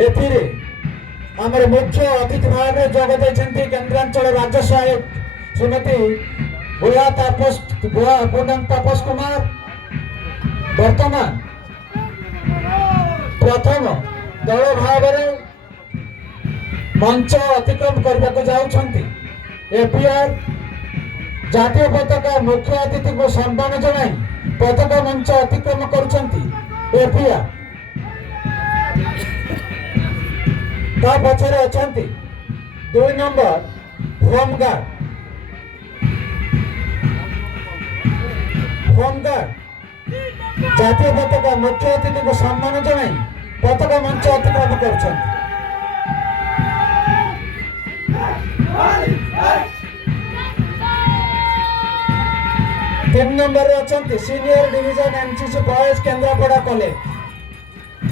एथिरे आमर मुख्य अतिथि भाव जोग देते केन्द्रांचल राज्य सहायक श्रीमती बुआ पूनम तापस कुमार वर्तमान प्रथम दल भाव मंच अतिक्रम करने को जाउछंती। एपीआर जातीय पताका मुख्य अतिथि को सम्मान जनाई पताका मंच अतिक्रम करुछंती। एपीआर ता पछरे अछंती 2 नंबर होमगार्ड जातीय पताका मुख्य अतिथि को सम्मान जनाई पताका मंच अतिक्रम करुछंती। 3 नंबर अछंती senior division MCC boys Kendrapara college.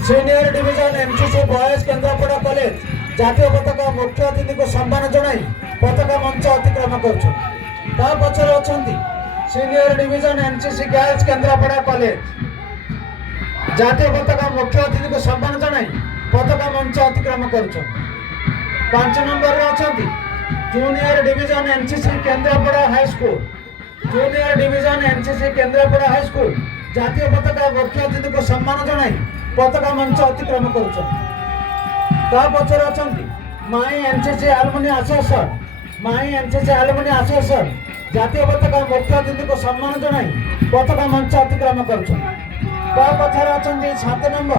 Senior division MCC boys Kendrapara college जातीय पताका मुख्य अतिथि को सम्मान जनाई पताका मंच अतिक्रम करुछंती। ता पछरे अछंती senior division MCC girls Kendrapara college जातीय पताका मुख्य अतिथि को सम्मान जनाई पताका मंच अतिक्रम करुछंती। 5 नंबर अछंती junior division MCC Kendrapara high school. Junior division MCC Kendrapara high school जातीय पताका मुख्य अतिथि को सम्मान जनाई पताका मंच अतिक्रम करुछंती। ता पछरे अछंती माई एनसीसी एलुमनी एसोसिएशन। माई एनसीसी एलुमनी एसोसिएशन जातीय पताका मुख्य अतिथि को सम्मान जनाई पताका मंच अतिक्रम करुछंती। ता पछरे अछंती 7 नंबर